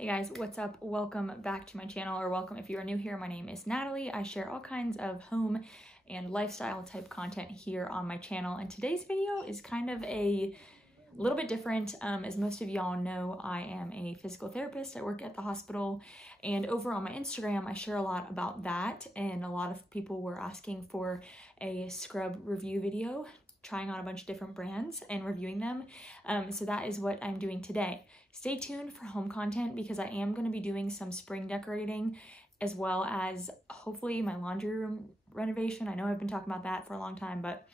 Hey guys, what's up? Welcome back to my channel, or welcome if you are new here. My name is Natalie. I share all kinds of home and lifestyle type content here on my channel, and today's video is kind of a little bit different. As most of y'all know, I am a physical therapist. I work at the hospital, and over on my Instagram, I share a lot about that, and a lot of people were asking for a scrub review video, trying on a bunch of different brands and reviewing them. So that is what I'm doing today. Stay tuned for home content because I am going to be doing some spring decorating as well as hopefully my laundry room renovation. I know I've been talking about that for a long time, but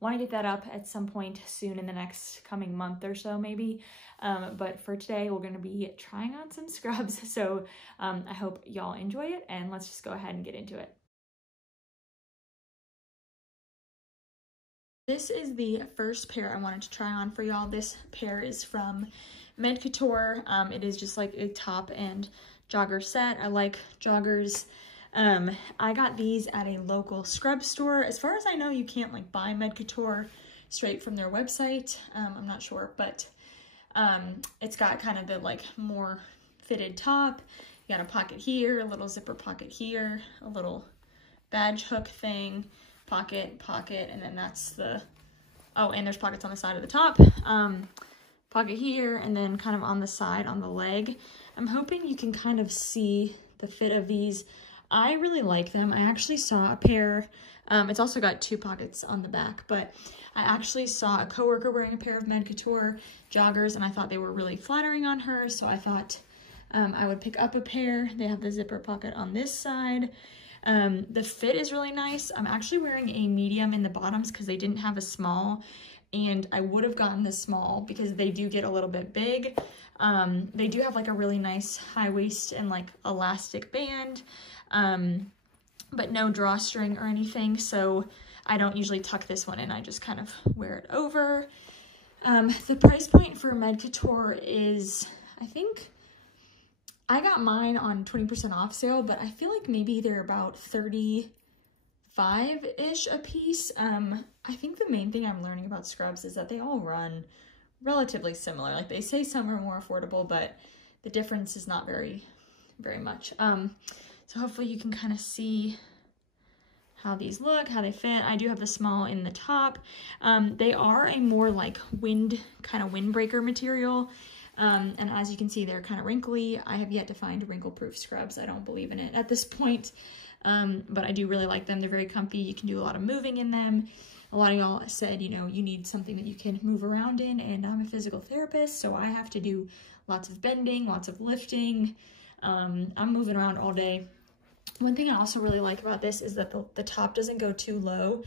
want to get that up at some point soon in the next coming month or so maybe. But for today, we're going to be trying on some scrubs. So I hope y'all enjoy it, and let's just go ahead and get into it. This is the first pair I wanted to try on for y'all. This pair is from Couture. It is just like a top and jogger set. I like joggers. I got these at a local scrub store. As far as I know, you can't like buy Couture straight from their website. I'm not sure, but it's got kind of the like more fitted top. You got a pocket here, a little zipper pocket here, a little badge hook thing, pocket, and then that's the, oh, and there's pockets on the side of the top, pocket here, and then kind of on the side on the leg. I'm hoping you can kind of see the fit of these. I really like them. I actually saw a pair, it's also got two pockets on the back, but I actually saw a coworker wearing a pair of Couture joggers, and I thought they were really flattering on her, so I thought I would pick up a pair. They have the zipper pocket on this side. The fit is really nice. I'm actually wearing a medium in the bottoms because they didn't have a small, and I would have gotten the small because they do get a little bit big. They do have like a really nice high waist and like elastic band, but no drawstring or anything, so I don't usually tuck this one in. I just kind of wear it over. The price point for Couture is, I think, I got mine on 20% off sale, but I feel like maybe they're about 35-ish a piece. I think the main thing I'm learning about scrubs is that they all run relatively similar. Like they say some are more affordable, but the difference is not very much. So hopefully you can kind of see how these look, how they fit. I do have the small in the top. They are a more like windbreaker material. And as you can see, they're kind of wrinkly. I have yet to find wrinkle-proof scrubs. I don't believe in it at this point, but I do really like them. They're very comfy. You can do a lot of moving in them. A lot of y'all said, you know, you need something that you can move around in, and I'm a physical therapist, so I have to do lots of bending, lots of lifting. I'm moving around all day. One thing I also really like about this is that the top doesn't go too low.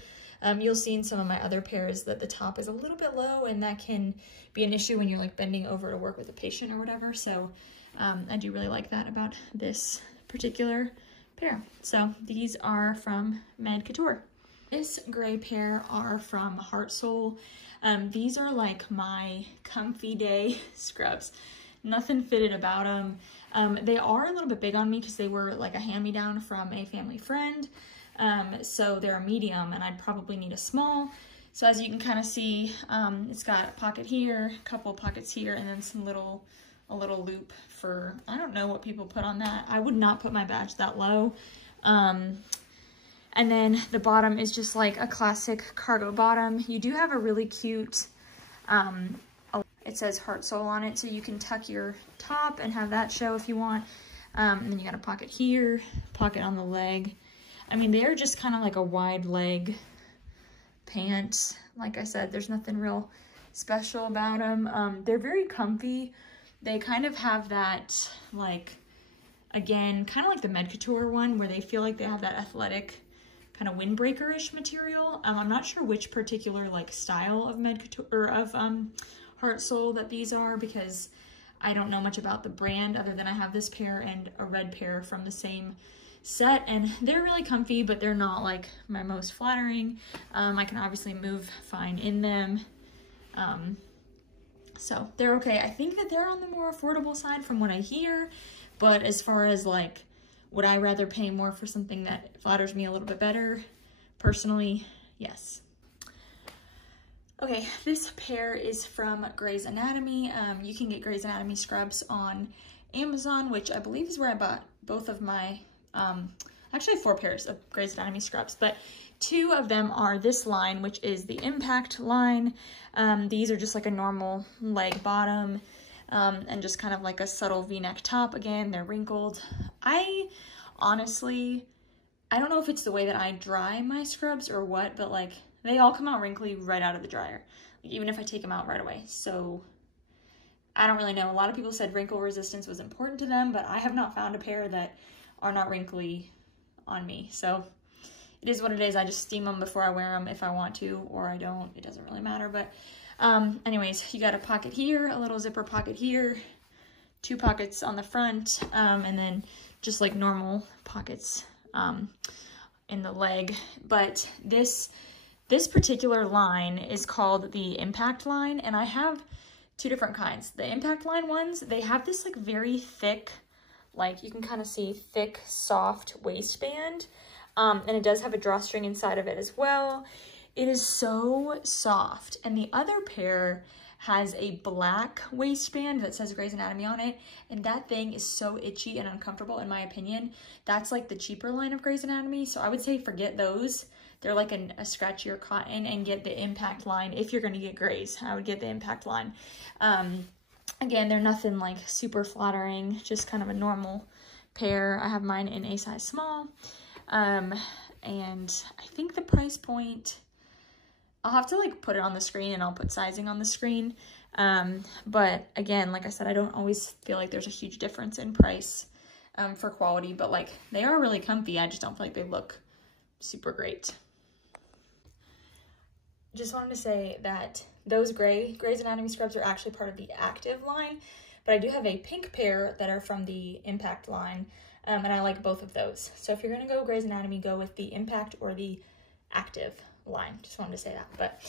You'll see in some of my other pairs that the top is a little bit low, and that can be an issue when you're like bending over to work with a patient or whatever. So I do really like that about this particular pair. So these are from Couture. This gray pair are from Heart Soul. These are like my comfy day scrubs. Nothing fitted about them. They are a little bit big on me because they were like a hand-me-down from a family friend. So they're a medium, and I'd probably need a small. So as you can kind of see, it's got a pocket here, a couple of pockets here, and then a little loop for, I don't know what people put on that. I would not put my badge that low. And then the bottom is just like a classic cargo bottom. You do have a really cute, it says Heart Soul on it, so you can tuck your top and have that show if you want. And then you got a pocket here, pocket on the leg. I mean, they are just kind of like a wide leg pant. Like I said, there's nothing real special about them. They're very comfy. They kind of have that, like, again, kind of like the Couture one, where they feel like they have that athletic kind of windbreaker-ish material. I'm not sure which particular like style of Couture or of Heart Soul that these are, because I don't know much about the brand other than I have this pair and a red pair from the same set, and they're really comfy, but they're not like my most flattering. I can obviously move fine in them, so they're okay. I think that they're on the more affordable side from what I hear, but as far as like, would I rather pay more for something that flatters me a little bit better? Personally, yes. Okay, this pair is from Grey's Anatomy. You can get Grey's Anatomy scrubs on Amazon, which I believe is where I bought both of my, actually 4 pairs of Grey's Anatomy scrubs, but 2 of them are this line, which is the Impact line. These are just like a normal leg bottom, and just kind of like a subtle V-neck top. Again, they're wrinkled. I honestly, I don't know if it's the way that I dry my scrubs or what, but like they all come out wrinkly right out of the dryer, like, even if I take them out right away. So I don't really know. A lot of people said wrinkle resistance was important to them, but I have not found a pair that are not wrinkly on me. So it is what it is. I just steam them before I wear them if I want to, or I don't. It doesn't really matter. But anyways, you got a pocket here, a little zipper pocket here, 2 pockets on the front, and then just like normal pockets in the leg. But this particular line is called the Impact line, and I have 2 different kinds. The Impact line ones, they have this like very thick, like you can kind of see thick, soft waistband. And it does have a drawstring inside of it as well. It is so soft. And the other pair has a black waistband that says Grey's Anatomy on it. And that thing is so itchy and uncomfortable, in my opinion. That's like the cheaper line of Grey's Anatomy. So I would say forget those. They're like a scratchier cotton, and get the Impact line. If you're going to get Grey's, I would get the Impact line. Again, they're nothing like super flattering, just kind of a normal pair. I have mine in a size small. And I think the price point, I'll have to like put it on the screen, and I'll put sizing on the screen. But again, like I said, I don't always feel like there's a huge difference in price, for quality, but like they are really comfy. I just don't feel like they look super great. Just wanted to say that those Grey's Anatomy scrubs are actually part of the Active line, but I do have a pink pair that are from the Impact line. And I like both of those. So if you're going to go Grey's Anatomy, go with the Impact or the Active line. Just wanted to say that. But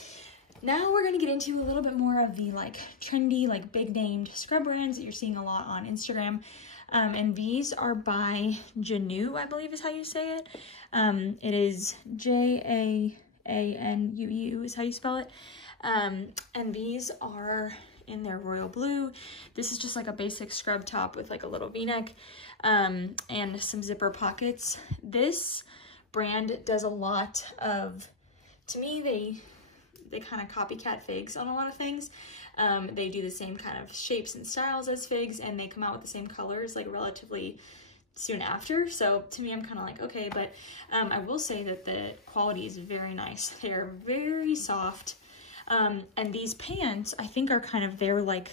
now we're going to get into a little bit more of the like trendy, like big named scrub brands that you're seeing a lot on Instagram. And these are by Jaanuu, I believe is how you say it. It is Jaanuu is how you spell it. And these are in their royal blue. This is just like a basic scrub top with like a little v-neck, and some zipper pockets. This brand does a lot of, to me, they kind of copycat Figs on a lot of things. They do the same kind of shapes and styles as Figs, and they come out with the same colors like relatively soon after. So to me, I'm kind of like, okay, but I will say that the quality is very nice. They're very soft. And these pants, I think, are kind of their like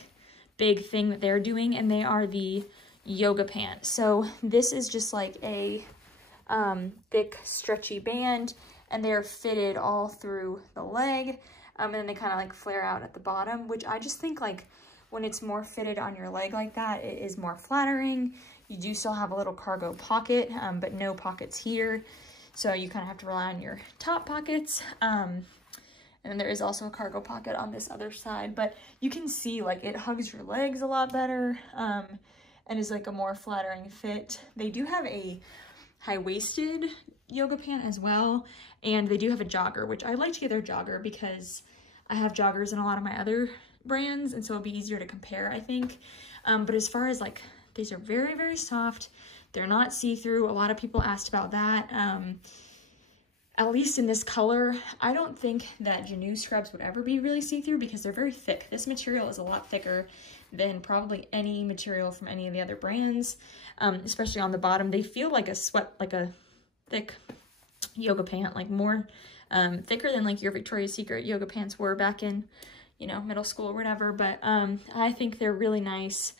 big thing that they're doing, and they are the yoga pants. So this is just like a thick stretchy band, and they're fitted all through the leg, and then they kind of like flare out at the bottom, which I just think like when it's more fitted on your leg like that, it is more flattering. You do still have a little cargo pocket, but no pockets here, so you kind of have to rely on your top pockets. And there is also a cargo pocket on this other side, but you can see like it hugs your legs a lot better, and is like a more flattering fit. They do have a high-waisted yoga pant as well, and they do have a jogger, which I like to get their jogger because I have joggers in a lot of my other brands, and so it'll be easier to compare, I think. But as far as like, these are very, very soft. They're not see-through. A lot of people asked about that. At least in this color, I don't think that Jaanuu scrubs would ever be really see-through because they're very thick. This material is a lot thicker than probably any material from any of the other brands, especially on the bottom. They feel like a thick yoga pant, like more thicker than like your Victoria's Secret yoga pants were back in, you know, middle school or whatever. But I think they're really nice.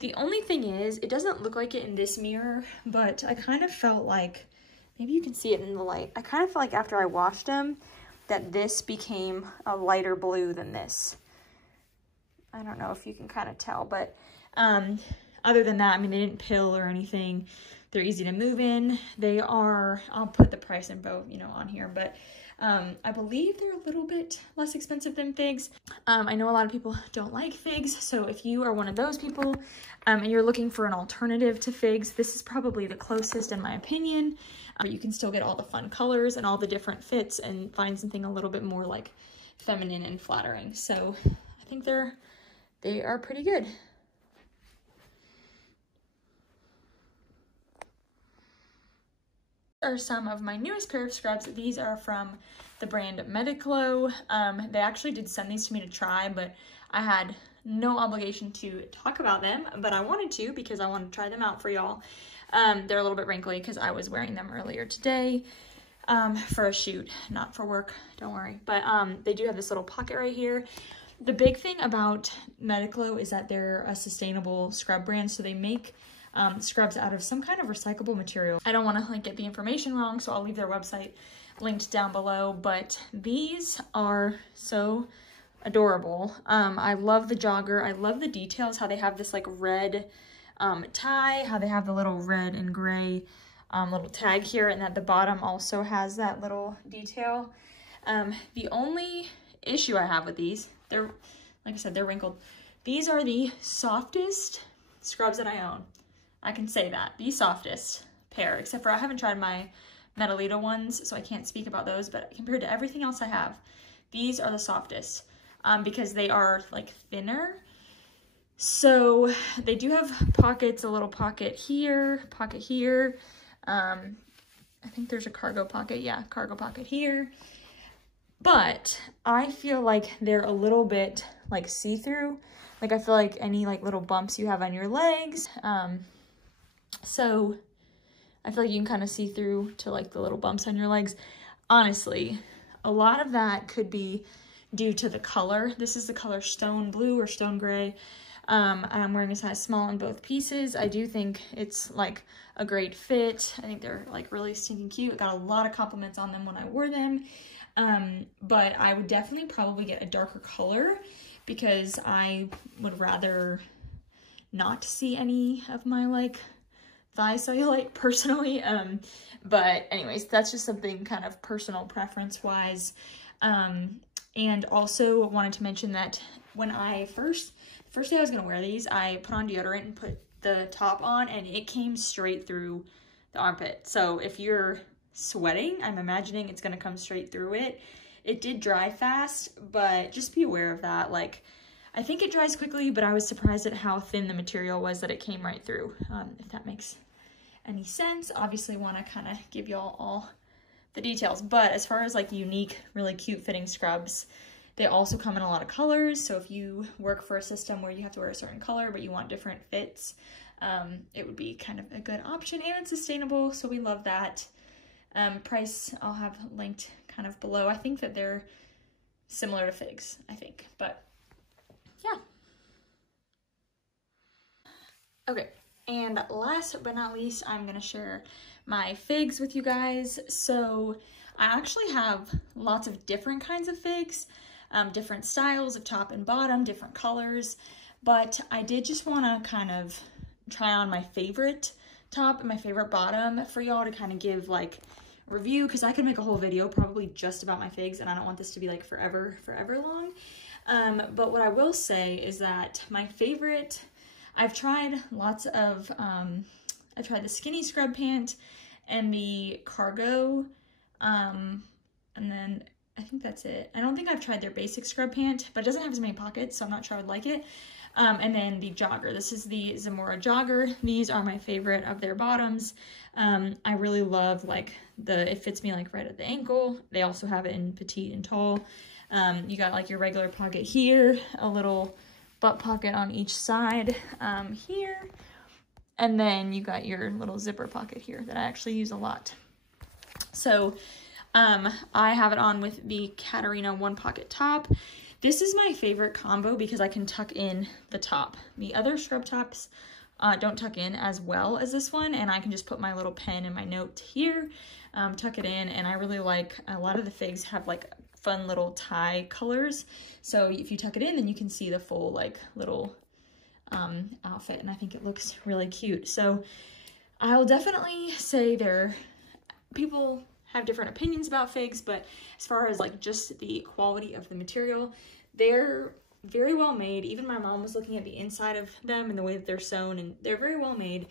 The only thing is, it doesn't look like it in this mirror, but I kind of felt like, maybe you can see it in the light, I kind of felt like after I washed them that this became a lighter blue than this. I don't know if you can kind of tell, but other than that, I mean, they didn't pill or anything. They're easy to move in. They are, I'll put the price info, you know, on here, but I believe they're a little bit less expensive than Figs. I know a lot of people don't like Figs, so if you are one of those people and you're looking for an alternative to Figs, this is probably the closest in my opinion. But you can still get all the fun colors and all the different fits and find something a little bit more like feminine and flattering. So I think they are pretty good. are some of my newest pair of scrubs. These are from the brand Mediclo. They actually did send these to me to try, but I had no obligation to talk about them, but I wanted to because I wanted to try them out for y'all. They're a little bit wrinkly because I was wearing them earlier today for a shoot, not for work, don't worry. But they do have this little pocket right here. The big thing about Mediclo is that they're a sustainable scrub brand, so they make scrubs out of some kind of recyclable material. I don't want to like get the information wrong, so I'll leave their website linked down below, but these are so adorable. I love the jogger. I love the details, how they have this like red tie, how they have the little red and gray little tag here, and at the bottom also has that little detail. The only issue I have with these, they're, like I said, they're wrinkled. These are the softest scrubs that I own. I can say that, the softest pair, except for I haven't tried my Madalita ones, so I can't speak about those, but compared to everything else I have, these are the softest because they are like thinner. So they do have pockets, a little pocket here, I think there's a cargo pocket, yeah, cargo pocket here. But I feel like they're a little bit like see-through. Like I feel like any like little bumps you have on your legs. So I feel like you can kind of see through to like the little bumps on your legs. Honestly, a lot of that could be due to the color. This is the color stone blue or stone gray. I'm wearing a size small in both pieces. I do think it's like a great fit. I think they're like really stinking cute. I got a lot of compliments on them when I wore them. But I would definitely probably get a darker color because I would rather not see any of my like thigh cellulite personally. But anyways, that's just something kind of personal preference wise. And also wanted to mention that when I first day I was gonna wear these, I put on deodorant and put the top on and it came straight through the armpit. So if you're sweating, I'm imagining it's gonna come straight through it. It did dry fast, but just be aware of that. Like, I think it dries quickly, but I was surprised at how thin the material was that it came right through, if that makes any sense. Obviously want to kind of give y'all all the details, but as far as like unique, really cute fitting scrubs, they also come in a lot of colors. So if you work for a system where you have to wear a certain color, but you want different fits, it would be kind of a good option, and it's sustainable, so we love that. Price I'll have linked kind of below. I think that they're similar to figs, I think, but yeah. Okay, and last but not least, I'm gonna share my figs with you guys. So I actually have lots of different kinds of figs, different styles of top and bottom, different colors, but I did just wanna kind of try on my favorite top and my favorite bottom for y'all to kind of give like review, because I could make a whole video probably just about my figs and I don't want this to be like forever long. But what I will say is that my favorite, I've tried lots of, I've tried the skinny scrub pant and the cargo, and then I think that's it. I don't think I've tried their basic scrub pant, but it doesn't have as many pockets, so I'm not sure I would like it. And then the jogger. This is the Zamora jogger. These are my favorite of their bottoms. I really love like it fits me like right at the ankle. They also have it in petite and tall. You got like your regular pocket here, a little butt pocket on each side here, and then you got your little zipper pocket here that I actually use a lot. So I have it on with the Katarina one pocket top. This is my favorite combo because I can tuck in the top. The other scrub tops don't tuck in as well as this one, and I can just put my little pen and my note here, tuck it in, and I really like, a lot of the figs have like fun little tie colors, so if you tuck it in then you can see the full like little outfit, and I think it looks really cute. So I'll definitely say people have different opinions about figs, but as far as like just the quality of the material, they're very well made. Even my mom was looking at the inside of them and the way that they're sewn, and they're very well made.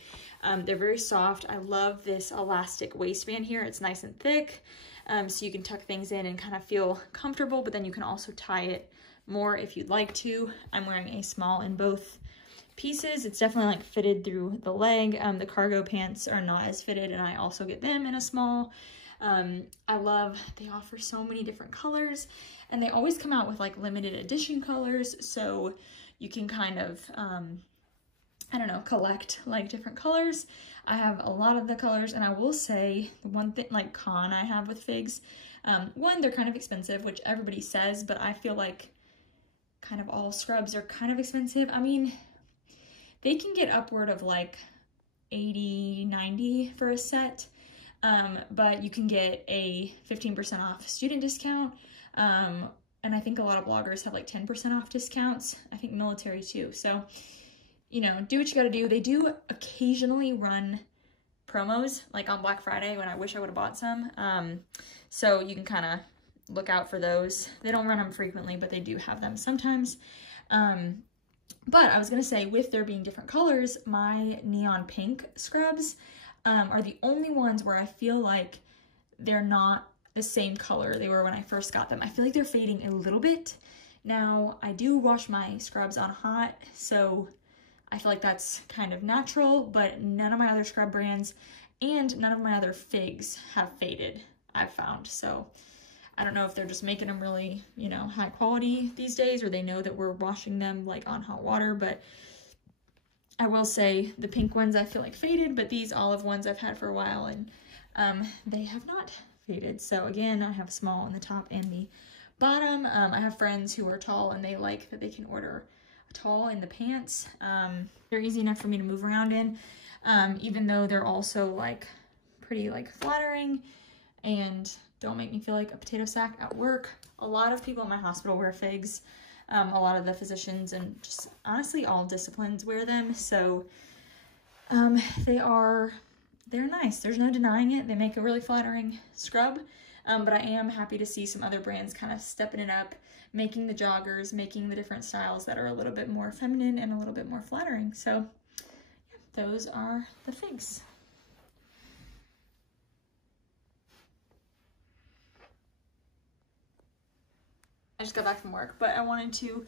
They're very soft. I love this elastic waistband here. It's nice and thick, so you can tuck things in and kind of feel comfortable, but then you can also tie it more if you'd like to. I'm wearing a small in both pieces. It's definitely like fitted through the leg. The cargo pants are not as fitted, and I also get them in a small. I love, they offer so many different colors, and they always come out with like limited edition colors, so you can kind of, I don't know, collect like different colors. I have a lot of the colors, and I will say the one thing, like con I have with figs, one, they're kind of expensive, which everybody says, but I feel like kind of all scrubs are kind of expensive. I mean, they can get upward of like 80, 90 for a set, but you can get a 15% off student discount, and I think a lot of bloggers have like 10% off discounts. I think military too. So, you know, do what you gotta do. They do occasionally run promos, like on Black Friday, when I wish I would have bought some. So you can kind of look out for those. They don't run them frequently, but they do have them sometimes. But I was gonna say, with there being different colors, my neon pink scrubs are the only ones where I feel like they're not the same color they were when I first got them. I feel like they're fading a little bit. Now, I do wash my scrubs on hot, so I feel like that's kind of natural, but none of my other scrub brands and none of my other figs have faded, I've found. So I don't know if they're just making them really, you know, high quality these days, or they know that we're washing them like on hot water, but I will say the pink ones I feel like faded, but these olive ones I've had for a while, and they have not faded. So again, I have small in the top and the bottom. I have friends who are tall, and they like that they can order a tall in the pants. They're easy enough for me to move around in, even though they're also like pretty like flattering and don't make me feel like a potato sack at work. A lot of people in my hospital wear figs. A lot of the physicians and just honestly all disciplines wear them. So they're nice. There's no denying it. They make a really flattering scrub. But I am happy to see some other brands kind of stepping it up, making the joggers, making the different styles that are a little bit more feminine and a little bit more flattering. So yeah, those are the figs. I just got back from work, but I wanted to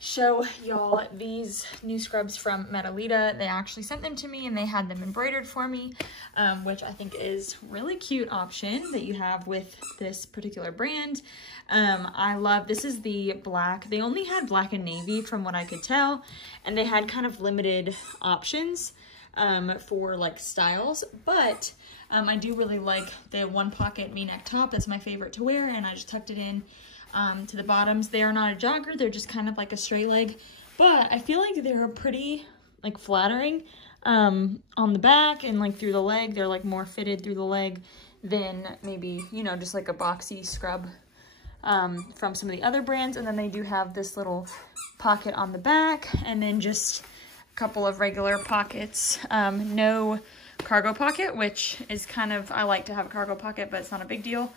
show y'all these new scrubs from Medelita. They actually sent them to me, and they had them embroidered for me, which I think is really cute option that you have with this particular brand. I love, this is the black. They only had black and navy from what I could tell, and they had kind of limited options for like styles, but I do really like the one pocket V-neck top. That's my favorite to wear, and I just tucked it in to the bottoms. They are not a jogger, they're just kind of like a straight leg, but I feel like they're pretty like flattering on the back and like through the leg. They're like more fitted through the leg than maybe, you know, just like a boxy scrub from some of the other brands. And then they do have this little pocket on the back, and then just a couple of regular pockets. No cargo pocket, which is kind of, I like to have a cargo pocket, but it's not a big deal.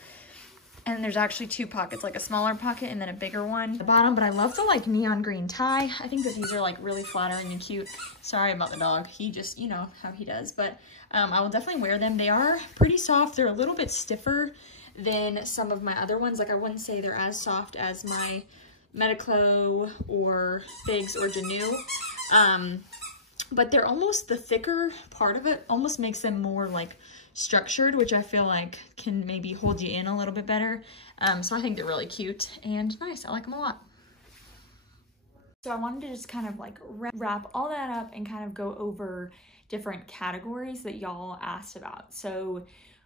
And there's actually two pockets, like a smaller pocket and then a bigger one at the bottom. But I love the like neon green tie. I think that these are like really flattering and cute. Sorry about the dog. He just, you know how he does. But I will definitely wear them. They are pretty soft. They're a little bit stiffer than some of my other ones. Like I wouldn't say they're as soft as my Mediclo or Figs or Jaanuu. But they're almost, the thicker part of it almost makes them more like structured, which I feel like can maybe hold you in a little bit better. So I think they're really cute and nice. I like them a lot. So I wanted to just kind of like wrap all that up and kind of go over different categories that y'all asked about. So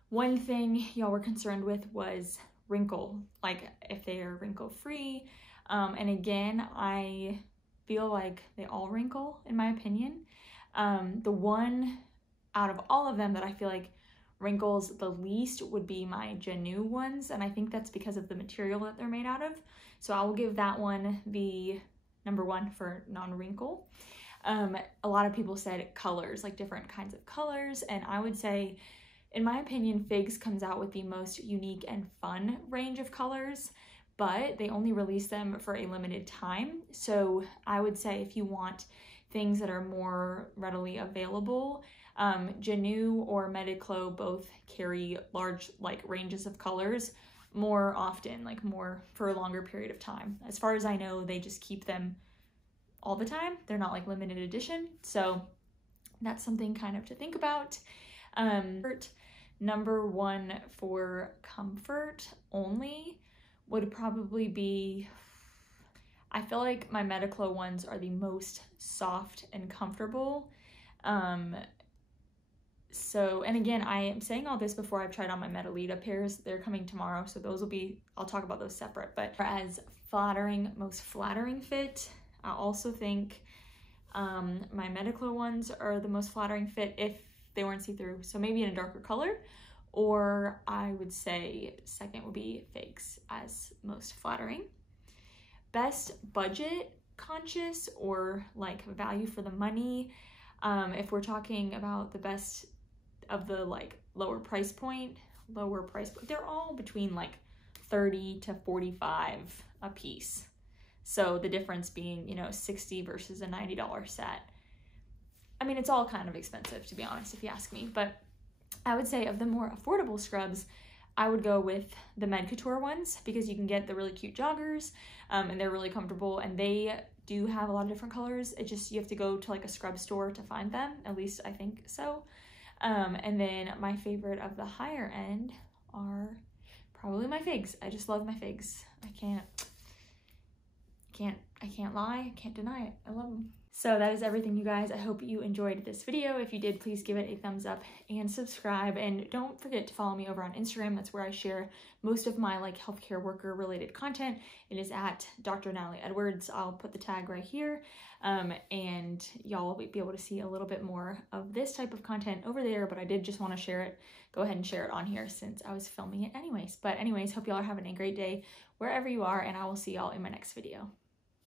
one thing y'all were concerned with was wrinkle, like if they are wrinkle free. And again, I feel like they all wrinkle in my opinion. The one out of all of them that I feel like wrinkles the least would be my Jaanuu ones, and I think that's because of the material that they're made out of. So I will give that one the #1 for non-wrinkle. A lot of people said colors, like different kinds of colors, and I would say, in my opinion, Figs comes out with the most unique and fun range of colors, but they only release them for a limited time. So I would say if you want things that are more readily available, Jaanuu or Mediclo both carry large like ranges of colors more often, like more for a longer period of time. As far as I know, they just keep them all the time. They're not like limited edition. So that's something kind of to think about. Number one for comfort only would probably be, I feel like my Mediclo ones are the most soft and comfortable. So, and again, I am saying all this before I've tried on my Medelita pairs. They're coming tomorrow, so those will be, I'll talk about those separate. But as flattering, most flattering fit, I also think my Mediclo ones are the most flattering fit if they weren't see-through. So maybe in a darker color, or I would say second would be Figs as most flattering. Best budget conscious or like value for the money. If we're talking about the best of the like lower price point, they're all between like 30 to 45 a piece. So the difference being, you know, 60 versus a $90 set. I mean, it's all kind of expensive, to be honest, if you ask me. But I would say of the more affordable scrubs, I would go with the Couture ones because you can get the really cute joggers and they're really comfortable, and they do have a lot of different colors. It just, you have to go to like a scrub store to find them, at least I think so. And then my favorite of the higher end are probably my Figs. I just love my Figs. I can't lie, I can't deny it. I love them. So that is everything, you guys. I hope you enjoyed this video. If you did, please give it a thumbs up and subscribe. And don't forget to follow me over on Instagram. That's where I share most of my like healthcare worker related content. It is at Dr. Natalie Edwards. I'll put the tag right here. And y'all will be able to see a little bit more of this type of content over there, but I did just want to share it. Go ahead and share it on here since I was filming it anyways. But anyways, hope y'all are having a great day wherever you are, and I will see y'all in my next video.